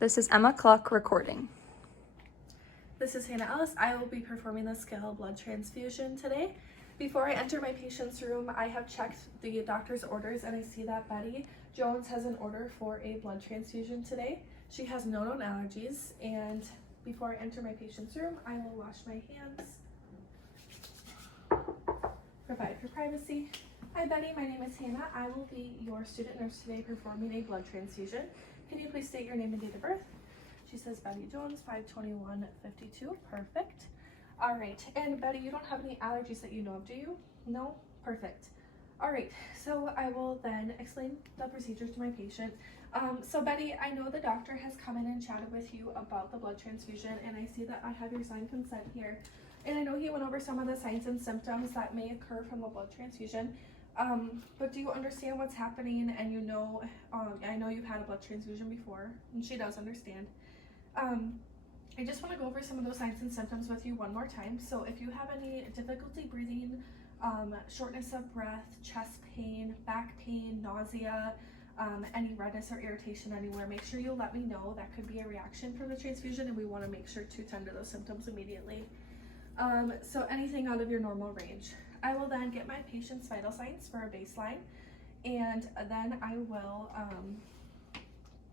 This is Emma Cluck recording. This is Hannah Ellis. I will be performing the scale blood transfusion today. Before I enter my patient's room, I have checked the doctor's orders and I see that Betty Jones has an order for a blood transfusion today. She has no known allergies, and before I enter my patient's room, I will wash my hands. Provide for privacy. Hi Betty, my name is Hannah. I will be your student nurse today performing a blood transfusion. Can you please state your name and date of birth? She says Betty Jones, 5/21/52. Perfect. All right, and Betty, you don't have any allergies that you know of, do you? No? Perfect. All right, so I will then explain the procedures to my patient. So Betty, I know the doctor has come in and chatted with you about the blood transfusion, and I see that I have your signed consent here. And I know he went over some of the signs and symptoms that may occur from a blood transfusion. But do you understand what's happening? And you know, I know you've had a blood transfusion before, and she does understand. I just want to go over some of those signs and symptoms with you one more time. So if you have any difficulty breathing, shortness of breath, chest pain, back pain, nausea, any redness or irritation anywhere, make sure you let me know. That could be a reaction from the transfusion, and we want to make sure to tend to those symptoms immediately. So anything out of your normal range. I will then get my patient's vital signs for a baseline, and then I will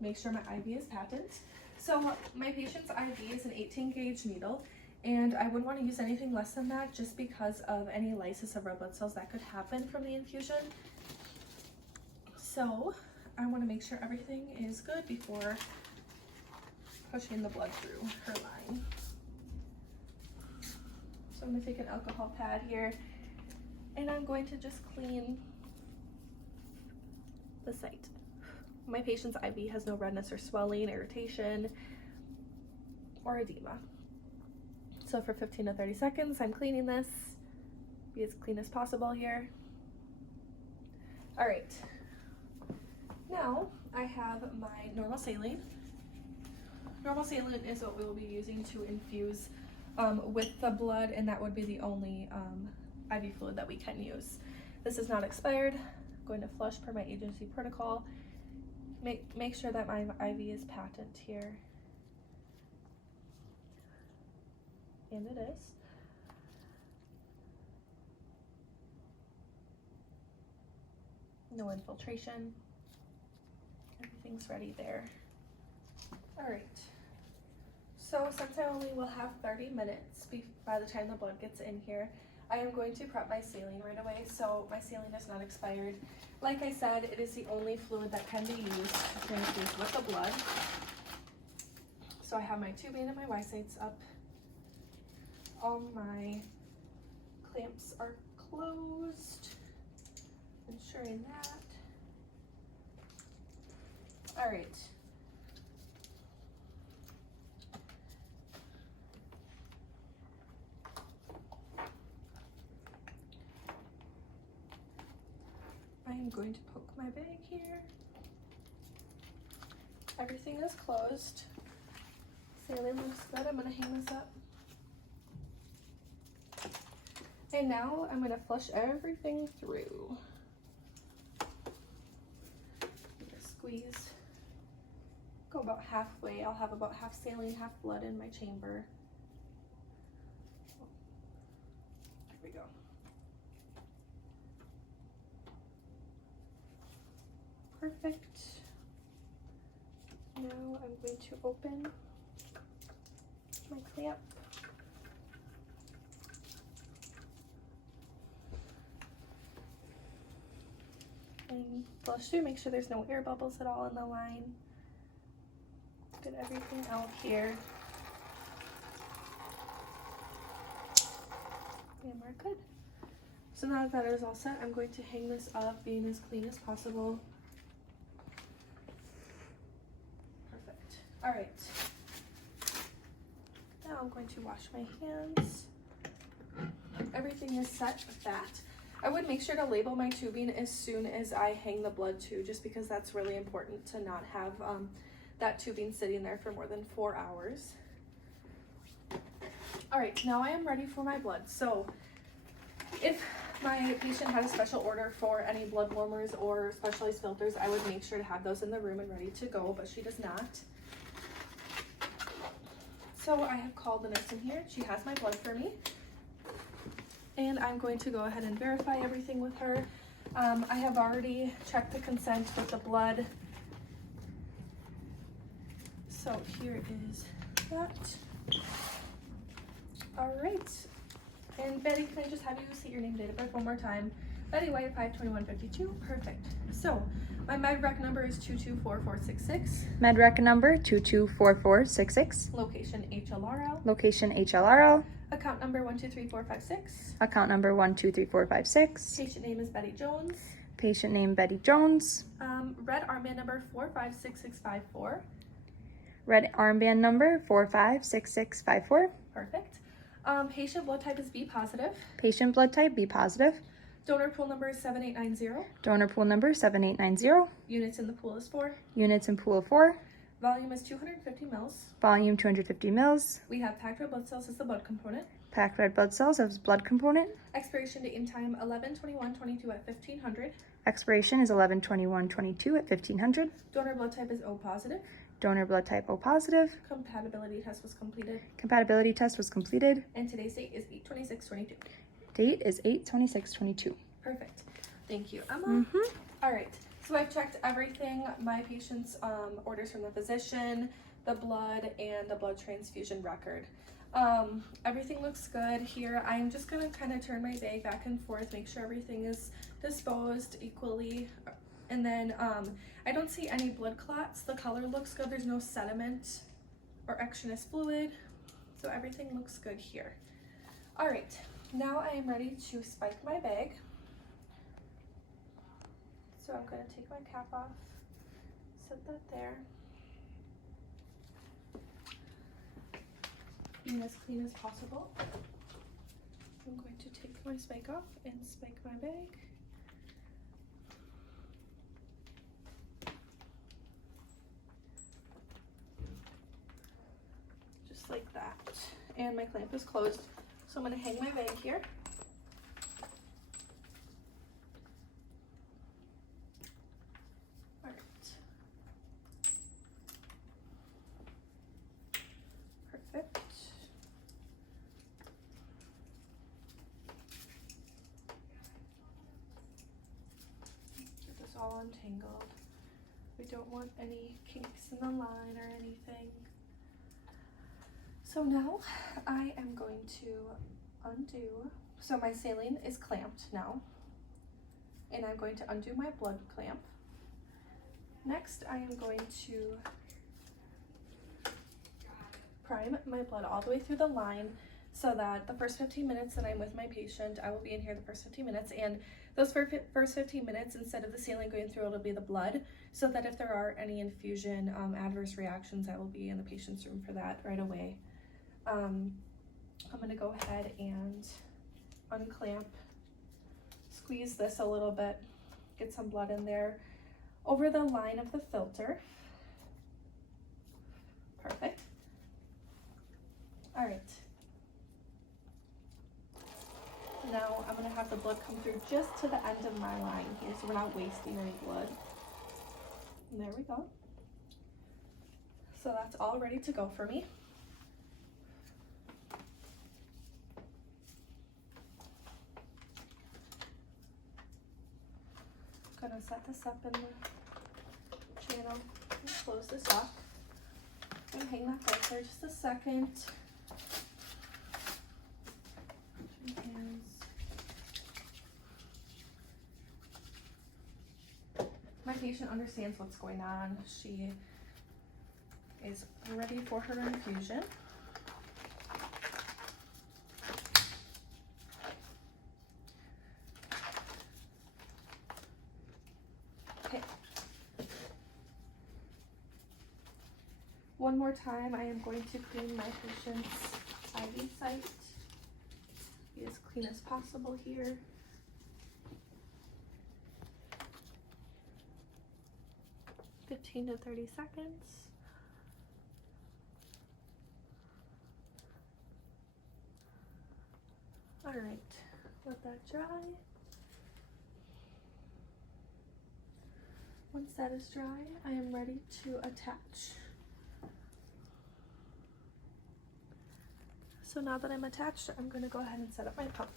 make sure my IV is patent. So my patient's IV is an 18 gauge needle, and I wouldn't want to use anything less than that just because of any lysis of red blood cells that could happen from the infusion. So I want to make sure everything is good before pushing the blood through her line. So I'm going to take an alcohol pad here, and I'm going to just clean the site. My patient's IV has no redness or swelling, irritation, or edema. So for 15 to 30 seconds, I'm cleaning this. Be as clean as possible here. All right. Now I have my normal saline. Normal saline is what we will be using to infuse with the blood, and that would be the only IV fluid that we can use. This is not expired. I'm going to flush per my agency protocol. Make sure that my IV is patent here. And it is. No infiltration. Everything's ready there. All right. So since I only will have 30 minutes by the time the blood gets in here, I am going to prep my saline right away. So my saline is not expired. Like I said, it is the only fluid that can be used to transfuse with the blood. So I have my tubing and my Y-sites up. All my clamps are closed, ensuring that. All right. I'm going to poke my bag here. Everything is closed. Saline looks good. I'm going to hang this up. And now I'm going to flush everything through. Squeeze. Go about halfway. I'll have about half saline, half blood in my chamber. There we go. Perfect. Now I'm going to open my clamp. And flush through, make sure there's no air bubbles at all in the line. Get everything out here. And we're good. So now that is all set, I'm going to hang this up, being as clean as possible. Perfect. All right. Now I'm going to wash my hands. Everything is set with that. I would make sure to label my tubing as soon as I hang the blood too, just because that's really important to not have that tubing sitting there for more than 4 hours. All right, now I am ready for my blood. So if my patient had a special order for any blood warmers or specialized filters, I would make sure to have those in the room and ready to go, but she does not. So I have called the nurse in here. She has my blood for me. And I'm going to go ahead and verify everything with her. I have already checked the consent with the blood. So here is that. All right. And Betty, can I just have you say your name, date of birth one more time? Betty White, 5/21/52. Perfect. So my med-rec number is 224466. Med-rec number 224466. Location HLRL. Location HLRL. Account number 123456. Account number 123456. Patient name is Betty Jones. Patient name Betty Jones. Red armband number 456654. Red armband number 456654. Perfect. Patient blood type is B positive. Patient blood type B positive. Donor pool number is 7890. Donor pool number 7890. Units in the pool is 4. Units in pool of 4. Volume is 250 mils. Volume 250 mils. We have packed red blood cells as the blood component. Packed red blood cells as blood component. Expiration date and time 11/21/22 at 1500. Expiration is 11/21/22 at 1500. Donor blood type is O positive. Donor blood type O positive. Compatibility test was completed. Compatibility test was completed. And today's date is 8/26/22. Date is 8/26/22. Perfect. Thank you, Emma. Mm-hmm. All right. So I've checked everything. My patient's orders from the physician, the blood, and the blood transfusion record. Everything looks good here. I'm just going to kind of turn my bag back and forth, make sure everything is disposed equally. And then I don't see any blood clots. The color looks good. There's no sediment or extraneous fluid. So everything looks good here. All right. Now I am ready to spike my bag. So I'm going to take my cap off, set that there. Being as clean as possible. I'm going to take my spike off and spike my bag. Just like that. And my clamp is closed. So I'm going to hang my bag here. All right. Perfect. Get this all untangled. We don't want any kinks in the line or anything. So now I am going to undo. So my saline is clamped now, and I'm going to undo my blood clamp. Next, I am going to prime my blood all the way through the line so that the first 15 minutes that I'm with my patient, I will be in here the first 15 minutes, and those first 15 minutes, instead of the saline going through, it'll be the blood, so that if there are any infusion adverse reactions, I will be in the patient's room for that right away. I'm going to go ahead and unclamp, squeeze this a little bit, get some blood in there over the line of the filter. Perfect. All right. Now I'm going to have the blood come through just to the end of my line here, so we're not wasting any blood. And there we go. So that's all ready to go for me. Gonna set this up in the channel and close this off. I'm gonna hang that there for just a second. My patient understands what's going on. She is ready for her infusion. Okay. One more time, I am going to clean my patient's IV site. Be as clean as possible here. (15 to 30 seconds). All right, let that dry. Once that is dry, I am ready to attach. So now that I'm attached, I'm going to go ahead and set up my pump.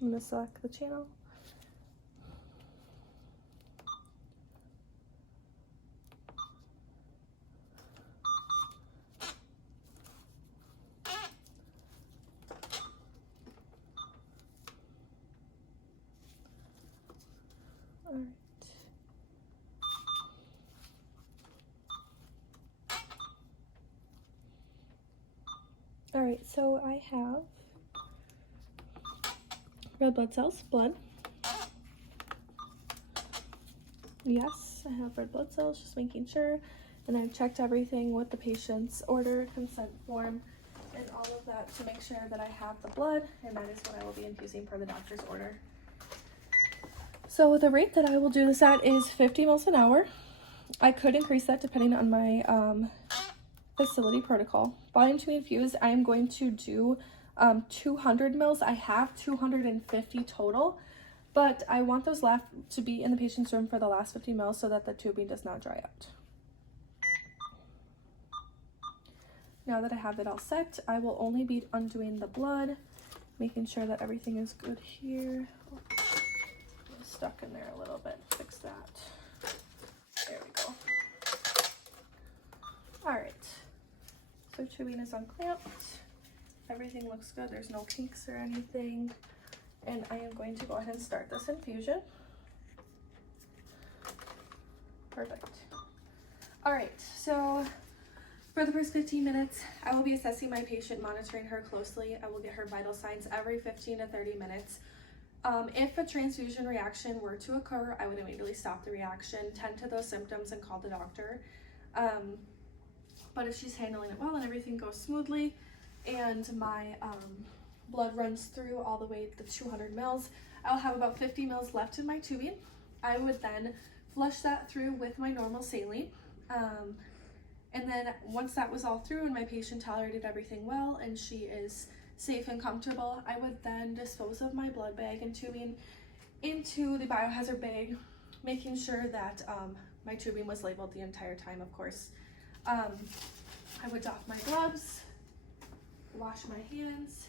I'm going to select the channel. Alright. Alright, so I have red blood cells, blood. Yes, I have red blood cells, just making sure. And I've checked everything with the patient's order, consent form, and all of that to make sure that I have the blood, and that is what I will be infusing per the doctor's order. So the rate that I will do this at is 50 mils an hour. I could increase that depending on my facility protocol. Volume to infuse, I am going to do 200 mils. I have 250 total, but I want those left to be in the patient's room for the last 50 mils so that the tubing does not dry out. Now that I have it all set, I will only be undoing the blood, making sure that everything is good here. Oh, stuck in there a little bit. Fix that. There we go. All right. So tubing is unclamped. Everything looks good. There's no kinks or anything. And I am going to go ahead and start this infusion. Perfect. All right. So for the first 15 minutes, I will be assessing my patient, monitoring her closely. I will get her vital signs every 15 to 30 minutes. If a transfusion reaction were to occur, I would immediately stop the reaction, tend to those symptoms, and call the doctor. But if she's handling it well and everything goes smoothly, and my blood runs through all the way to 200 mils, I'll have about 50 mils left in my tubing. I would then flush that through with my normal saline. And then once that was all through and my patient tolerated everything well and she is safe and comfortable, I would then dispose of my blood bag and tubing into the biohazard bag, making sure that my tubing was labeled the entire time, of course. I would doff my gloves, wash my hands,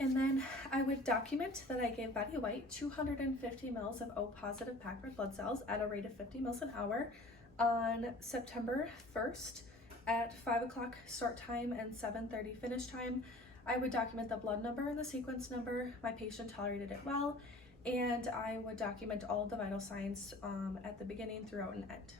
and then I would document that I gave Betty White 250 mils of O positive packed red blood cells at a rate of 50 mils an hour on September 1st at 5 o'clock start time and 7:30 finish time. I would document the blood number and the sequence number. My patient tolerated it well, and I would document all of the vital signs at the beginning, throughout, and end.